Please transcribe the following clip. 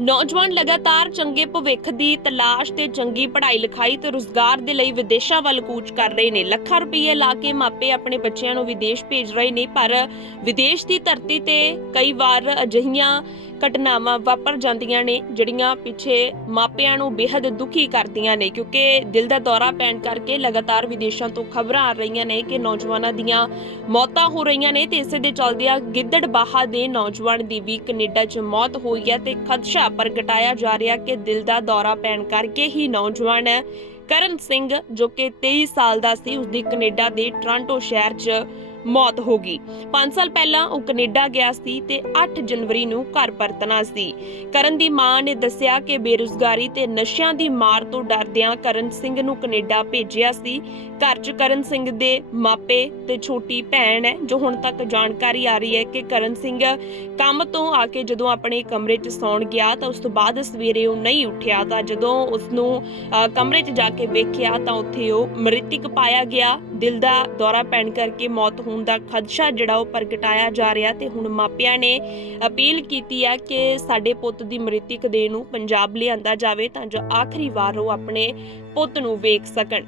ਨੌਜਵਾਨ ਲਗਾਤਾਰ ਚੰਗੇ ਭਵਿੱਖ ਦੀ ਤਲਾਸ਼ ਤੇ ਚੰਗੀ ਪੜ੍ਹਾਈ ਲਿਖਾਈ ਤੇ ਰੁਜ਼ਗਾਰ ਦੇ ਲਈ ਵਿਦੇਸ਼ਾਂ ਵੱਲ ਕੂਚ ਕਰ ਰਹੇ ਨੇ। ਲੱਖਾਂ ਰੁਪਏ ਲਾ ਕੇ ਮਾਪੇ ਆਪਣੇ ਬੱਚਿਆਂ ਨੂੰ ਵਿਦੇਸ਼ ਭੇਜ ਰਹੇ ਨੇ, ਪਰ ਵਿਦੇਸ਼ ਦੀ ਧਰਤੀ ਤੇ ਕਈ ਵਾਰ ਅਜਿਹੀਆਂ ਘਟਨਾਵਾਂ ਵਾਪਰ ਜਾਂਦੀਆਂ ਨੇ, ਜਿਹੜੀਆਂ ਪਿੱਛੇ ਮਾਪਿਆਂ ਨੂੰ ਬੇहद ਦੁਖੀ ਕਰਦੀਆਂ ਨੇ, ਕਿਉਂਕਿ ਦਿਲ ਦਾ ਦੌਰਾ ਪੈਣ ਕਰਕੇ ਲਗਾਤਾਰ ਵਿਦੇਸ਼ਾਂ ਤੋਂ ਖਬਰਾਂ ਆ ਰਹੀਆਂ ਨੇ ਕਿ ਨੌਜਵਾਨਾਂ ਦੀਆਂ ਮੌਤਾਂ ਹੋ ਰਹੀਆਂ ਨੇ ਤੇ ਇਸੇ ਦੇ ਚੱਲਦਿਆਂ ਗਿੱਦੜਬਾਹਾ ਦੇ ਨੌਜਵਾਨ ਦੀ ਵੀ ਕੈਨੇਡਾ 'ਚ ਮੌਤ ਹੋਈ ਹੈ ਤੇ ਖਦਸ਼ਾ ਪ੍ਰਗਟਾਇਆ ਜਾ ਰਿਹਾ ਕਿ ਦਿਲ ਦਾ ਦੌਰਾ ਪੈਣ ਕਰਕੇ ਹੀ ਨੌਜਵਾਨ ਕਰਨ ਸਿੰਘ, ਜੋ ਕਿ 23 ਸਾਲ ਦਾ ਸੀ ਉਸ ਦੀ ਕੈਨੇਡਾ ਦੇ ਟੋਰਾਂਟੋ ਸ਼ਹਿਰ 'ਚ ਮੌਤ ਹੋ ਗਈ। 5 ਸਾਲ ਪਹਿਲਾਂ ਉਹ ਕੈਨੇਡਾ ਗਿਆ ਸੀ ਤੇ 8 ਜਨਵਰੀ ਨੂੰ ਘਰ ਪਰਤਣਾ ਸੀ। ਕਰਨ ਦੀ ਮਾਂ ਨੇ ਦੱਸਿਆ ਕਿ ਬੇਰੁਜ਼ਗਾਰੀ ਤੇ ਨਸ਼ਿਆਂ ਦੀ ਮਾਰ ਤੋਂ ਡਰਦਿਆਂ ਕਰਨ ਸਿੰਘ ਨੂੰ ਕੈਨੇਡਾ ਭੇਜਿਆ ਸੀ। ਘਰ 'ਚ ਕਰਨ ਸਿੰਘ ਦੇ ਮਾਪੇ ਤੇ ਛੋਟੀ ਭੈਣ ਹੈ, ਜੋ ਹੁਣ ਤੱਕ ਜਾਣਕਾਰੀ ਆ ਰਹੀ ਹੈ ਕਿ ਕਰਨ ਸਿੰਘ ਕੰਮ ਤੋਂ ਆ ਕੇ ਜਦੋਂ ਆਪਣੇ ਕਮਰੇ 'ਚ ਸੌਣ ਗਿਆ ਤਾਂ ਉਸ ਤੋਂ ਬਾਅਦ ਸਵੇਰੇ ਉਹ ਨਹੀਂ ਉੱਠਿਆ ਤਾਂ ਜਦੋਂ ਉਸ ਨੂੰ ਕਮਰੇ 'ਚ ਜਾ ਕੇ ਵੇਖਿਆ ਤਾਂ ਉੱਥੇ ਉਹ ਮ੍ਰਿਤਕ ਪਾਇਆ ਗਿਆ। ਦਿਲ ਦਾ ਦੌਰਾ ਪੈਣ ਕਰਕੇ ਮੌਤ ਹੋਣ ਦਾ ਖਦਸ਼ਾ ਜਿਹੜਾ ਉਹ ਪ੍ਰਗਟਾਇਆ ਜਾ ਰਿਹਾ ਤੇ ਹੁਣ ਮਾਪਿਆਂ ਨੇ ਅਪੀਲ ਕੀਤੀ ਹੈ ਕਿ ਸਾਡੇ ਪੁੱਤ ਦੀ ਮ੍ਰਿਤਕ ਦੇਹ ਨੂੰ ਪੰਜਾਬ ਲਿਆਂਦਾ ਜਾਵੇ ਤਾਂ ਜੋ ਆਖਰੀ ਵਾਰ ਉਹ ਆਪਣੇ ਪੁੱਤ ਨੂੰ ਵੇਖ ਸਕਣ।